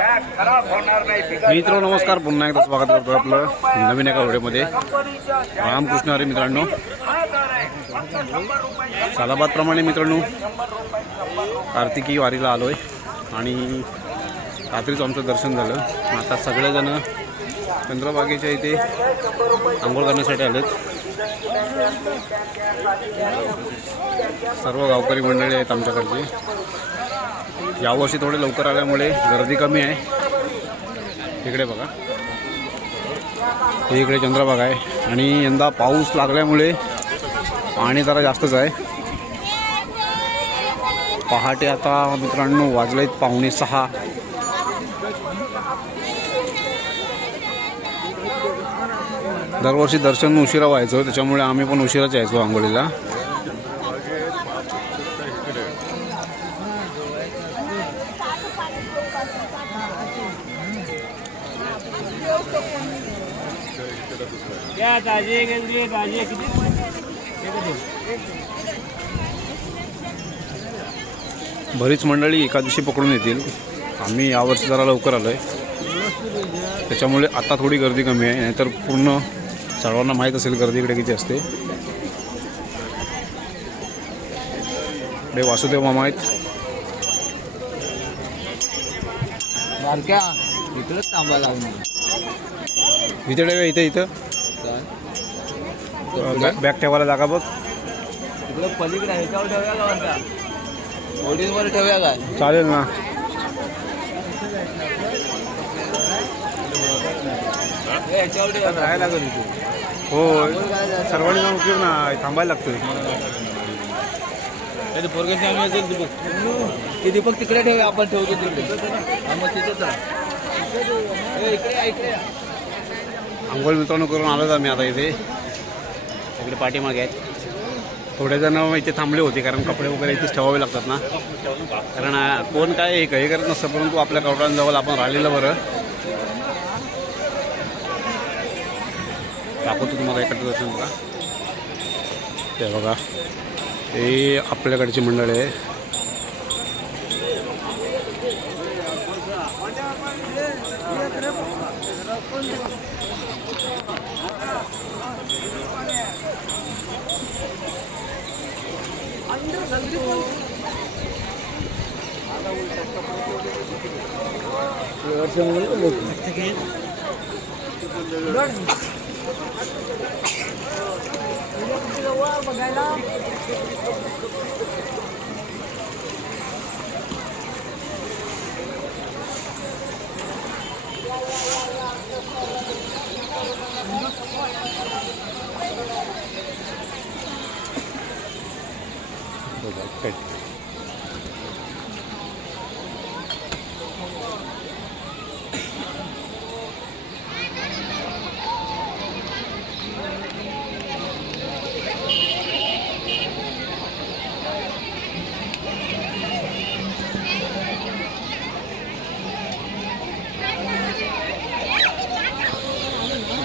मित्र नमस्कार. पुन्हा एकदा स्वागत करतो आपलं नवीन एका व्हिडिओमध्ये. रामकृष्ण अरे मित्रांनो. सालाबादप्रमाणे मित्रांनो कार्तिकी वारीला आलोय आणि रात्रीच आमचं दर्शन झालं. आता सगळेजण चंद्रबागेच्या इथे आंघोळ करण्यासाठी आलेत. सर्व गावकरी मंडळी आहेत आमच्याकडचे. यावर्षी थोडे लवकर आल्यामुळे गर्दी कमी आहे. इकडे बघा. हे इकडे चंद्रभाग आहे. आणि यंदा पाऊस लागल्यामुळे पाणी जरा जास्तच आहे. पहाटे आता मित्रांनो वाजले पाहुणे सहा. दरवर्षी दर्शन उशिरा व्हायचं त्याच्यामुळे आम्ही पण उशिराच यायचो आंघोळीला. या ताजे घेतले ताजे किती? बरीच मंडळी एका दिवशी पकडून येतील. आम्ही यावर्षी जरा लवकर आलो आहे त्याच्यामुळे आता थोडी गर्दी कमी आहे. नाहीतर पूर्ण सर्वांना माहीत असेल गर्दी इकडे किती असते. इकडे वासुदेव मामा आहेत. इकडंच थांबायला लागणार. इथे इथे इथं. बॅ- बॅग ठेवायला जागा बघ. इकडं पलीकडे ह्याच्यावर ठेवूया का म्हणता? ओडीवर ठेवूया काय चालेल ना. हे ह्याच्यावर ठेवूया राहायला लागेल इथे. हो सर्वांनी जाऊन उपयोग ना थांबायला लागतं पोरगेशी आम्ही असेल दीपक ते दीपक तिकडे ठेवूया आपण ठेवतो तिकडे. हा, मग तिथेच आहे. ए, इकडे या, इकडे या. आंघोळ मित्रांनो करून आलोच आम्ही आता इथे. पाठीमागे आहेत. थोडे जण इथे थांबले होते कारण कपडे वगैरे इथेच ठेवावे लागतात ना. कारण कोण काय हे काही करत नसतं परंतु आपल्या कपड्यांजवळ आपण राहिलेलं बरं. दाखवतो तुम्हाला इकडचं दर्शन बघा. ते बघा. हे आपल्याकडची मंडळ आहे. बघा काय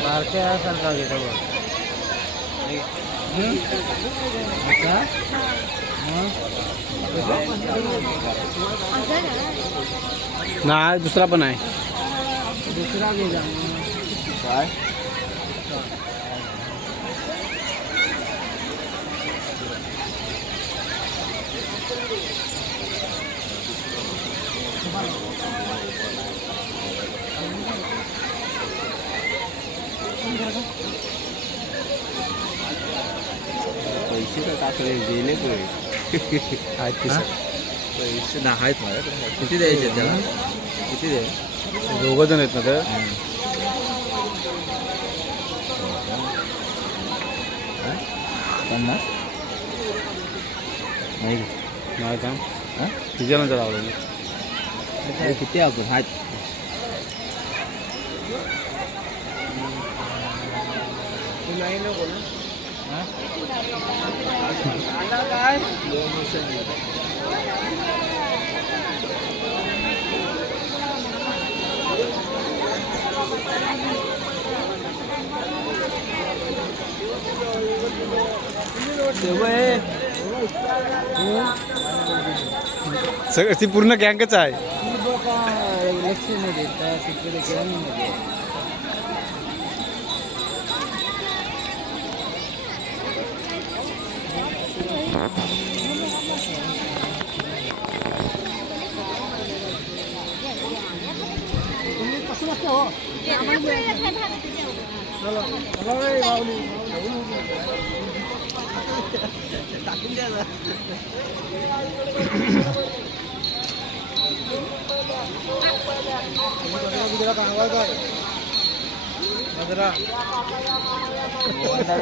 बारक्या सारखा घेतो बघ अच्छा नाही दुसरा पण आहे. दुसरा काय? पैसे तर टाकले गेले पुढे. आहेत पैसे ना आहेत माझ्याकडे किती द्यायचे त्याला? किती द्याय दोघं जण आहेत ना तर? पन्नास? नाही का हां? किती जणांचं लावलं? किती आपण? हात नाही नको ना काय दोन वर्षांनी सगळं ती पूर्ण गँगच आहे.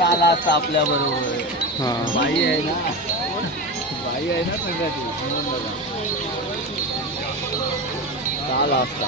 आला असता आपल्या बरोबर बाई आहे ना बाई आहे ना संघाची आला असता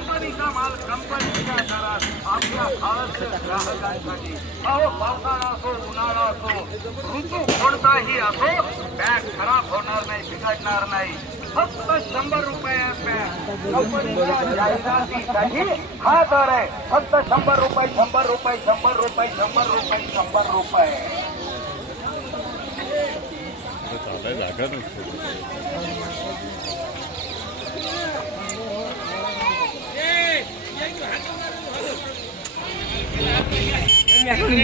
घालायची कंपनीचा माल कंपनी कंपनीच्या दरात आपल्या आवश्यक ग्राहकांसाठी. अहो पावसाळा असो, उन्हाळा असो, ऋतू कोणताही असो, बॅग खराब होणार नाही, बिघडणार नाही. फक्त शंभर रुपये कंपनीच्या जाहिरातीसाठी हा दर आहे. फक्त शंभर रुपये शंभर रुपये शंभर रुपये शंभर रुपये शंभर रुपये.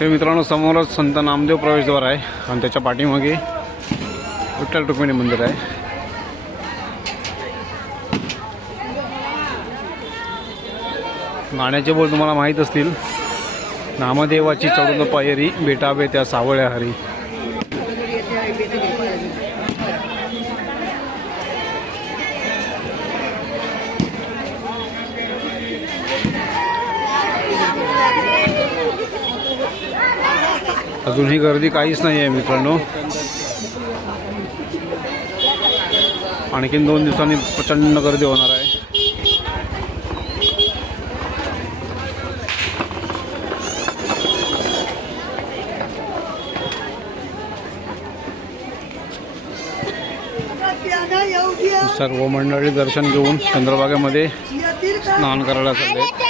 ते मित्रांनो समोरच संत नामदेव प्रवेशद्वार आहे. आणि त्याच्या पाठीमागे विठ्ठल रुक्मिणी मंदिर आहे. गाण्याचे बोल तुम्हाला माहीत असतील. नामदेवाची चढून पायरी बेटाबे त्या सावळ्या हरी. अजून ही गर्दी काहीच नाही आहे मित्रांनो. आणखीन दोन दिवसांनी प्रचंड गर्दी होणार आहे. सर्व मंडळी दर्शन घेऊन चंद्रभागेमध्ये स्नान करायला चालले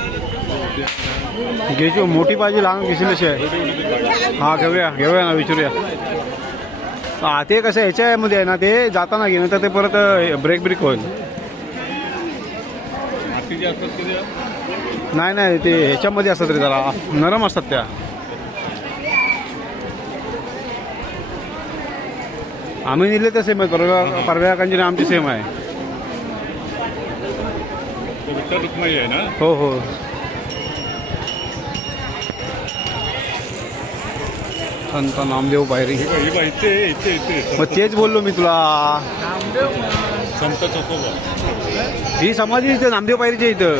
घ्यायची मोठी पाहिजे लहान घेशील अशी आहे हा। घेऊया घेऊया ना विचारूया। हा ते कसं ह्याच्यामध्ये आहे ना ते जाताना घे तर ते परत ब्रेक ब्रेक होईल. नाही नाही ते ह्याच्यामध्ये असतात रे जरा. नरम असतात त्या. आम्ही नेले तर सेम आहे परवा परव्या कंजिना आमची सेम आहे. आहे ना? हो हो. संत नामदेव पायरी मग तेच बोललो मी तुला. संत चकोबा. ही समाधी इथे नामदेव पायरीच्या इथं.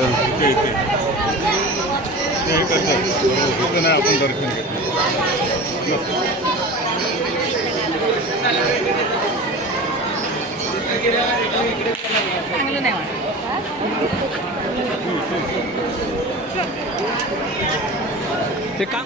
नाही आपण दर्शन ते काम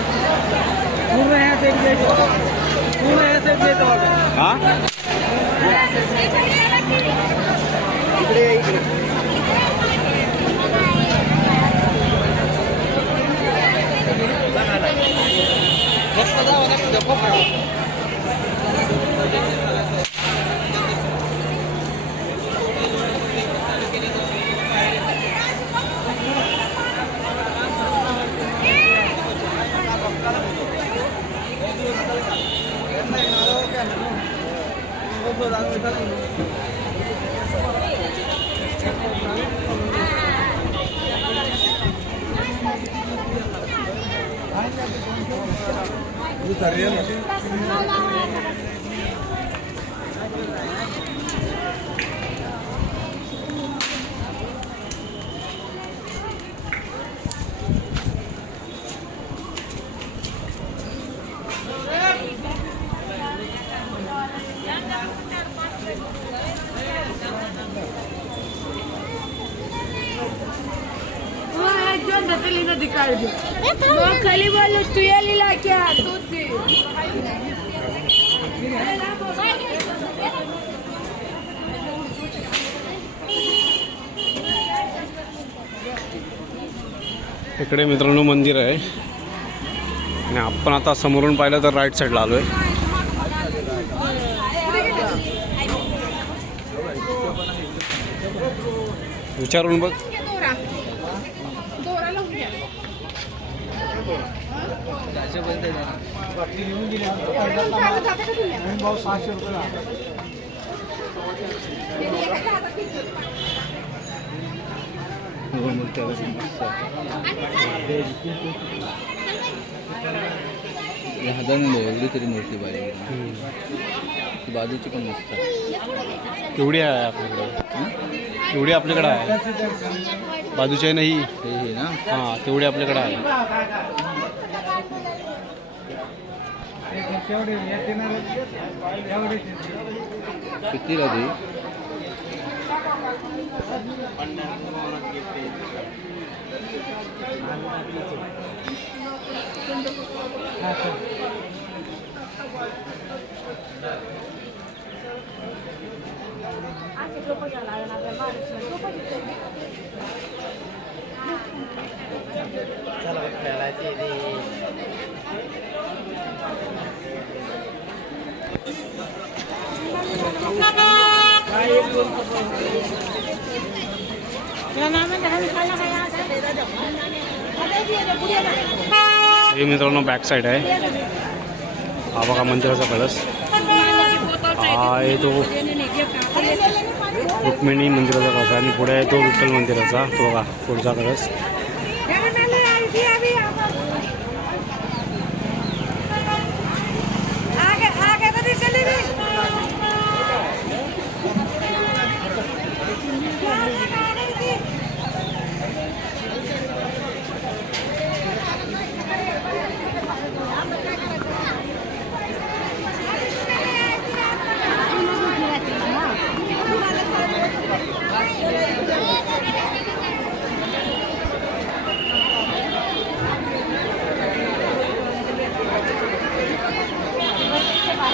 पूर्ण ह्यात एक पूर्ण हे साईड येतं बघा. हा इकडे या, इकडे मस्त जावं लागतं कोपऱ्यावर. खाली बोलो तू ये लीला क्या तू थी इकडे मित्रांनो मंदिर आहे. आणि आपण आता समोरून पाहिलं तर राईट साईडला आलो आहे विचारून बघ. दोरा रुपये लावून घ्या असे बोलते ना. हो, मग त्याला ते मस्त आहे. या हाताने एवढी तरी मूर्ती पाहिजे ती बाजूची पण मस्त आहे. केवढी आहे आपल्याकडे? एवढी आपल्याकडे आहे? बाजूच्या नाही हे? ना? हां तेवढी आपल्याकडे आहे. कितीला ती हे मित्रांनो बॅक साईड आहे. हा बघा मंदिराचा कळस हा आहे तो रुक्मिणी मंदिराचा कळस आणि पुढे आहे तो विठ्ठल मंदिराचा. तो बघा पुढचा कळस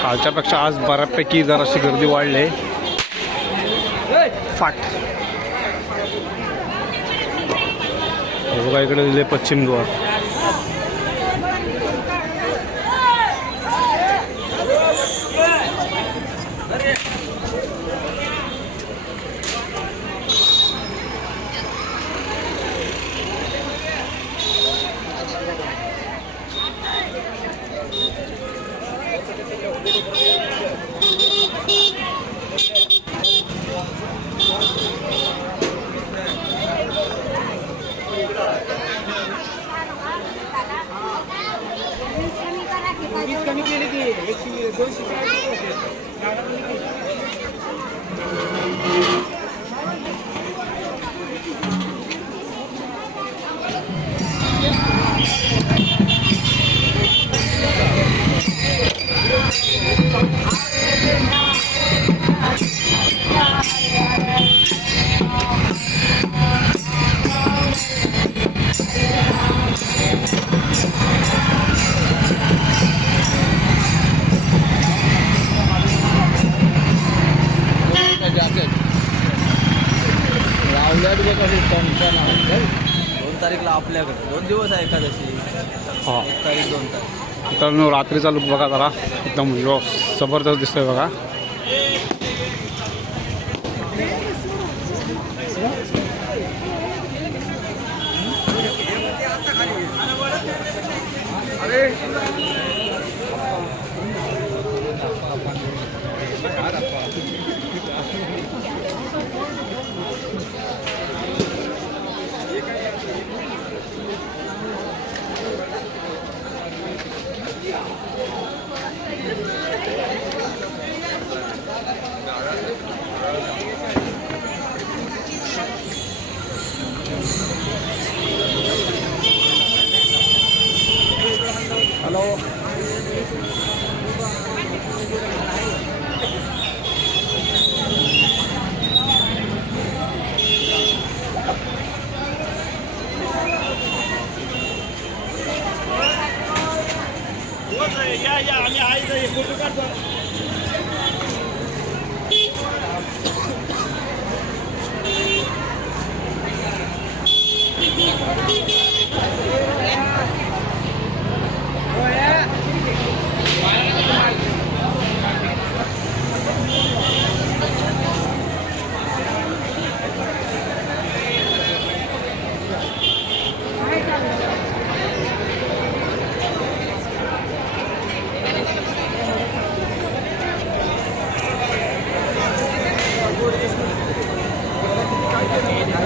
कालच्यापेक्षा आज बऱ्यापैकी जराशी गर्दी वाढली. फाट. बघा इकडे दिले पश्चिम द्वार. दोन दिवस आहे एकादशी. हा. एक तारीख दोन तारीख. मित्रांनो रात्रीचा लुक बघा जरा. एकदम जबरदस्त दिसतोय बघा. Thank you.